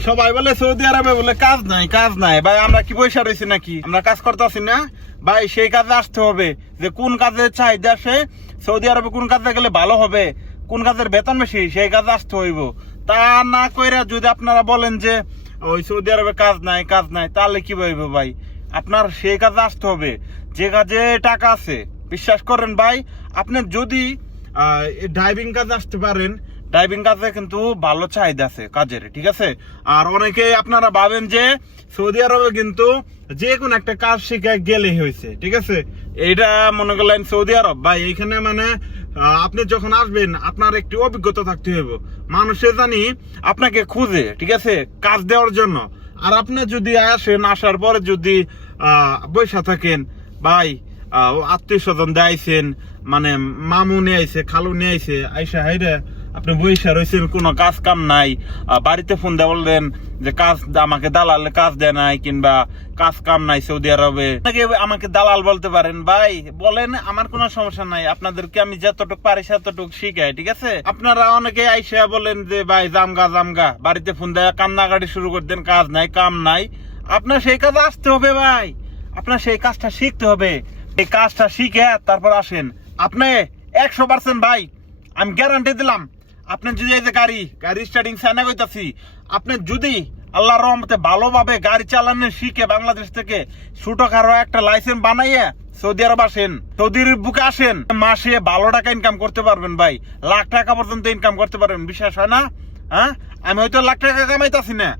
সবাই বলে সৌদি আরবে বলে কাজ নাই ভাই, আমরা কি পয়সা রয়েছি নাকি? আমরা কাজ করতে আসি না ভাই, সেই কাজে আসতে হবে যে কোন কাজে চাহিদা আসে, সৌদি আরবে কোন কাজে গেলে ভালো হবে, কোন কাজের বেতন বেশি, সেই কাজে আসতে হইব। তা না কইরা যদি আপনারা বলেন যে ওই সৌদি আরবে কাজ নাই, তাহলে কি হইব ভাই? আপনার সেই কাজে আসতে হবে যে কাজে টাকা আছে। বিশ্বাস করেন ভাই, আপনি যদি ড্রাইভিং কাজে আসতে পারেন, ড্রাইভিং কাজে কিন্তু ভালো চাহিদা আছে কাজের, ঠিক আছে? আর অনেকে আপনারা ভাবেন যে সৌদি আরবে কিন্তু যে কোনো একটা কাজ শিখে গেলেই হয়েছে, ঠিক আছে? এইটা মনে করলেন সৌদি আরব ভাই, এইখানে মানে আপনি যখন আসবেন আপনার একটি অভিজ্ঞতা থাকতে হবে। মানুষে জানি আপনাকে খুঁজে, ঠিক আছে, কাজ দেওয়ার জন্য। আর আপনি যদি আসেন, আসার পরে যদি বৈশা থাকেন ভাই, আত্মীয় স্বজন দেয়াইছেন, মানে মামু নিয়ে আইছে, খালু নিয়ে আইছে, আইসা হাইরে আপনি বৈশা রয়েছেন, কোনো কাজ কাম নাই, বাড়িতে ফোন দিয়ে বললেন যে কাজ আমাকে দালাল কাজ দেয় নাই, কিংবা কাজ কাম নাই সৌদি আরবে, আমাকে দালাল বলতে পারেন ভাই, বলেন, আমার কোনো সমস্যা নাই। আপনাদেরকে আমি যতটুকু পারি সেতটুকু শিখাই, ঠিক আছে? আপনারা অনেকে আইসা বলেন যে ভাই জামগা, বাড়িতে ফোন দেয় কান্নাকাটি শুরু করে দেন, কাজ নাই কাম নাই। আপনার সেই কাজে আসতে হবে ভাই, আপনার সেই কাজটা শিখতে হবে। এই কাজটা শিখে তারপর আসেন। আপনি 100% ভাই, আমি গ্যারান্টি দিলাম, আপনি যদি এই যে গাড়ি স্টার্টিং সাইনা কইতাছি, আপনি যদি আল্লাহর রহমতে ভালোভাবে গাড়ি চালানো শিখে বাংলাদেশ থেকে ছোটখাটো একটা লাইসেন্স বানাইয়া সৌদি আরব আসেন, সৌদির বুকে আসেন, মাসে ভালো টাকা ইনকাম করতে পারবেন ভাই, লাখ টাকা পর্যন্ত ইনকাম করতে পারবেন। বিশ্বাস হয় না? হ্যাঁ, আমি হয়তো লাখ টাকা কামাইতাছি না,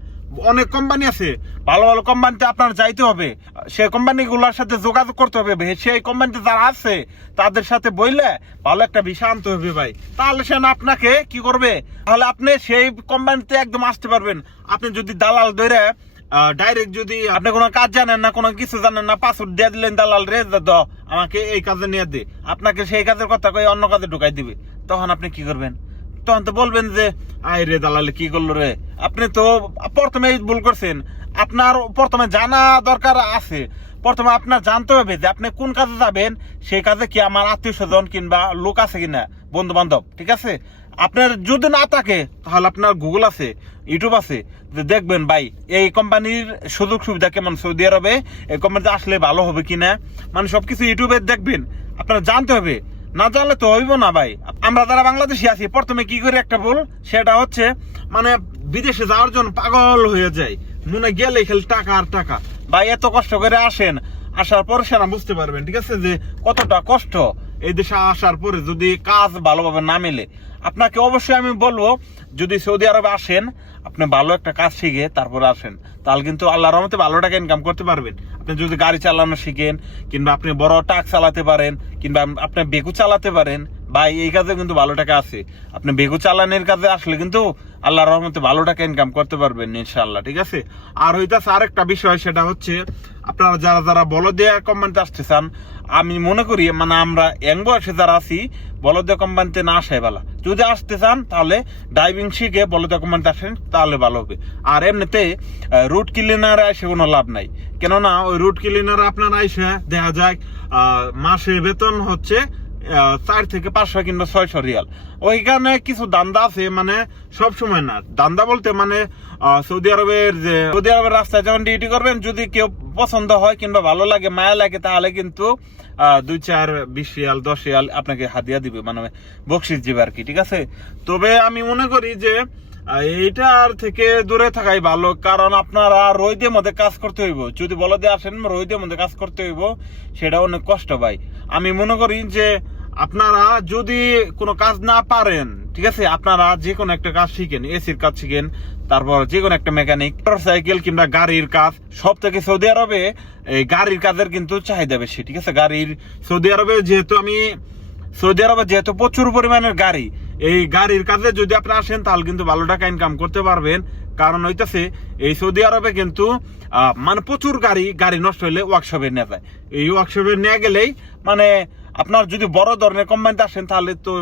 অনেক কোম্পানি আছে, ভালো ভালো কোম্পানিতে আপনার যাইতে হবে, সেই কোম্পানিগুলোর সাথে যোগাযোগ করতে হবে, সেই কোম্পানিতে যারা আছে তাদের সাথে বইলে ভালো একটা ভিসা আনতে হবে ভাই, তাহলে সে আপনাকে কি করবে, তাহলে আপনি সেই কোম্পানিতে একদম আসতে পারবেন। আপনি যদি দালাল ধরে ডাইরেক্ট, যদি আপনি কোনো কাজ জানেন না, কোনো কিছু জানেন না, পাসওয়ার্ড দিয়ে দিলেন দালাল রে, আমাকে এই কাজে নিয়ে দে, আপনাকে সেই কাজের কথা কই অন্য কাজে ঢুকাই দিবে, তখন আপনি কি করবেন? তখন তো বলবেন যে আই রে দালালে কি করলো রে। আপনি তো প্রথমে ভুল করছেন, আপনার প্রথমে জানা দরকার আছে, প্রথমে আপনার জানতে হবে যে আপনি কোন কাজে যাবেন, সেই কাজে কি আমার আত্মীয় স্বজন কিংবা লোক আছে কিনা, বন্ধু বান্ধব, ঠিক আছে? আপনার যদি না থাকে তাহলে আপনার গুগল আছে, ইউটিউব আছে, দেখবেন ভাই এই কোম্পানির সুযোগ সুবিধা কেমন সৌদি আরবে, এই কোম্পানিতে আসলে ভালো হবে কিনা, মানে সবকিছু ইউটিউবে দেখবেন। আপনার জানতে হবে, না জানলে তো হইব না ভাই। আমরা যারা বাংলাদেশি আছি প্রথমে কি করে একটা ভুল, সেটা হচ্ছে মানে বিদেশে যাওয়ার জন্য পাগল হয়ে যায়, মনে গেলে খালি টাকা আর টাকা। ভাই এত কষ্ট করে আসেন, আসার পরে সেটা বুঝতে পারবেন, ঠিক আছে, যে কতটা কষ্ট এই দেশে আসার পরে যদি কাজ ভালোভাবে না মেলে। আপনাকে অবশ্যই আমি বলবো, যদি সৌদি আরবে আসেন, আপনি ভালো একটা কাজ শিখে তারপরে আসেন, তাহলে কিন্তু আল্লাহর রহমতে ভালো টাকা ইনকাম করতে পারবেন। আপনি যদি গাড়ি চালানো শিখেন, কিংবা আপনি বড় ট্রাক চালাতে পারেন, কিংবা আপনি বেকু চালাতে পারেন, ভাই এই কাজে কিন্তু ভালো টাকা আছে। আপনি বেকু চালানোর কাজে আসলে কিন্তু আল্লাহর রহমতে ভালো টাকা ইনকাম করতে পারবেন ইনশাআল্লাহ, ঠিক আছে? আর হইতাছে আরেকটা বিষয়, সেটা হচ্ছে আপনারা যারা বলদিয়া কোম্পানিতে আসতে চান, আমি মনে করি মানে আমরা ইয়াং বয়সে যারা আছি, বলদিয়া কোম্পানিতে না আসাই ভালো। যদি আসতে চান তাহলে ড্রাইভিং শিখে বলদিয়া কোম্পানিতে আসেন, তাহলে ভালো হবে। আর এমনিতে রুট ক্লিনার এসে কোনো লাভ নাই, কেননা ওই রুট ক্লিনার আপনার আইসে দেখা যায় মাসে বেতন হচ্ছে 4 থেকে 500 কিংবা 600 রিয়াল। ওইখানে কিছু দান্দা আছে, মানে সব সময় না, দান্দা বলতে মানে সৌদি আরবের রাস্তায় যখন ডিউটি করবেন, যদি কেউ পছন্দ হয় কিংবা ভালো লাগে, মায়া লাগে, তাহলে কিন্তু 2-4-20 রিয়াল 10 রিয়াল আপনাকে হাদিয়া দিবে, মানে বকশিস দিবে আর কি, ঠিক আছে? তবে আমি মনে করি যে এইটার থেকে দূরে থাকাই ভালো, কারণ আপনারা রোদের মধ্যে কাজ করতে হইব। যদি বলদে আসেন রোদের মধ্যে কাজ করতে হইব, সেটা অনেক কষ্ট ভাই। আমি মনে করি যে আপনারা যদি কোনো কাজ না পারেন, ঠিক আছে, আপনারা যে কোনো একটা কাজ শিখেন, এসির কাজ শিখেন, তারপর যে কোনো একটা মেকানিক, মোটরসাইকেল কিংবা গাড়ির কাজ। সব থেকে সৌদি আরবে এই গাড়ির কাজের কিন্তু চাহিদা বেশি, ঠিক আছে? সৌদি আরবে যেহেতু প্রচুর পরিমাণের গাড়ি, এই গাড়ির কাজে যদি আপনি আসেন তাহলে কিন্তু ভালো টাকা ইনকাম করতে পারবেন। কারণ হইতেছে এই সৌদি আরবে কিন্তু মানে প্রচুর গাড়ি নষ্ট হইলে ওয়ার্কশপে নিয়ে যায়। এই ওয়ার্কশপে নিয়ে গেলেই মানে আপনার যদি বড় ধরনের কোম্পানিতে আসেন, তাহলে তো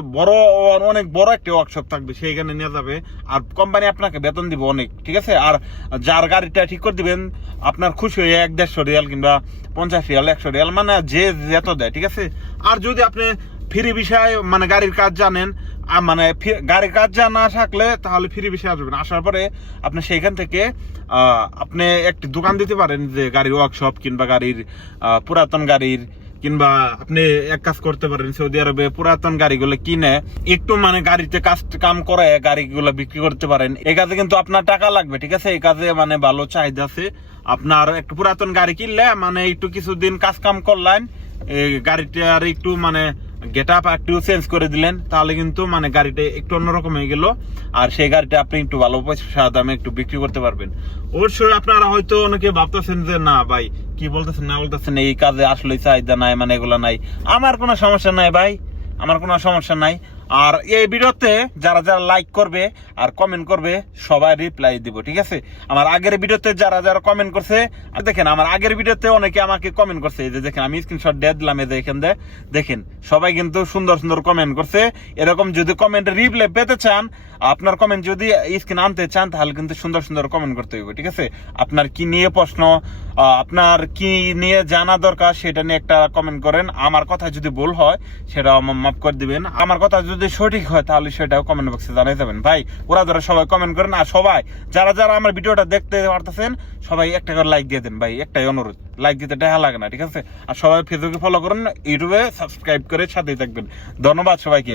অনেক বড় একটা ওয়ার্কশপ থাকবে, সেইখানে নিয়ে যাবে, আর কোম্পানি আপনাকে বেতন দিবে অনেক, ঠিক আছে? আর যার গাড়িটা ঠিক করে দিবেন, আপনার খুশি হয়ে 100-150 রিয়াল কিংবা 50 রিয়াল 100 রিয়াল, মানে যে যেত দেয়, ঠিক আছে? আর যদি আপনি ফ্রি বিষয়ে মানে গাড়ির কাজ জানেন, মানে গাড়ির কাজ যা না থাকলে তাহলে ফ্রি বিষয় আসবেন। আসার পরে আপনি সেইখান থেকে আপনি একটি দোকান দিতে পারেন, যে গাড়ির ওয়ার্কশপ কিংবা গাড়ির পুরাতন গাড়ির, কিংবা আপনি এক কাজ করতে পারেন, সৌদি আরবে পুরাতন গাড়িগুলো কিনে একটু মানে গাড়িতে কাম করে গাড়িগুলো বিক্রি করতে পারেন। এই কাজে কিন্তু আপনার টাকা লাগবে, ঠিক আছে? এই কাজে মানে ভালো চাহিদা আছে। আপনার একটু পুরাতন গাড়ি কিনলে মানে একটু কিছুদিন কাজ কাম করলেন, গাড়িটার একটু মানে গেট আপ একটু চেঞ্জ করে দিলেন, তাহলে কিন্তু মানে গাড়িটা একটু অন্যরকম হয়ে গেল, আর সেই গাড়িটা আপনি একটু ভালো পয়সা দামে একটু বিক্রি করতে পারবেন। অবশ্যই আপনারা হয়তো অনেকে ভাবতেছেন যে না ভাই কি বলতেছেন না বলতেছেন, এই কাজে আসলে চাহিদা নাই, মানে এগুলো নাই। আমার কোনো সমস্যা নাই ভাই, আমার কোনো সমস্যা নাই। আর এই ভিডিওতে যারা যারা লাইক করবে আর কমেন্ট করবে সবাই রিপ্লাই দিব, ঠিক আছে? আমার আগের ভিডিওতে যারা যারা কমেন্ট করছে, দেখেন আমার আগের ভিডিওতে অনেকে আমাকে কমেন্ট করছে, এই যে দেখেন আমি স্ক্রিনশট দিয়ে দিলাম, এই যে এখান দিয়ে দেখেন সবাই কিন্তু সুন্দর সুন্দর কমেন্ট করছে। এরকম যদি কমেন্টে রিপ্লাই পেতে চান, আপনার কমেন্ট যদি স্ক্রিন আনতে চান, তাহলে কিন্তু সুন্দর সুন্দর কমেন্ট করতে হবে, ঠিক আছে? আপনার কি নিয়ে প্রশ্ন, আপনার কি নিয়ে জানা দরকার, সেটা নিয়ে একটা কমেন্ট করেন। আমার কথা যদি ভুল হয় সেটা মাফ করে দিবেন, আমার কথা যদি সঠিক হয় তাহলে সেটাও কমেন্ট বক্সে জানাই যাবেন। ভাই ওরা ধরে সবাই কমেন্ট করেন, আর সবাই যারা যারা আমার ভিডিওটা দেখতে পারতেছেন সবাই একটা করে লাইক দিয়ে দেন ভাই, একটাই অনুরোধ, লাইক দিতে টাকা লাগে না, ঠিক আছে? আর সবাই ফেসবুকে ফলো করুন, ইউটিউবে সাবস্ক্রাইব করে সাথেই থাকবেন। ধন্যবাদ সবাইকে।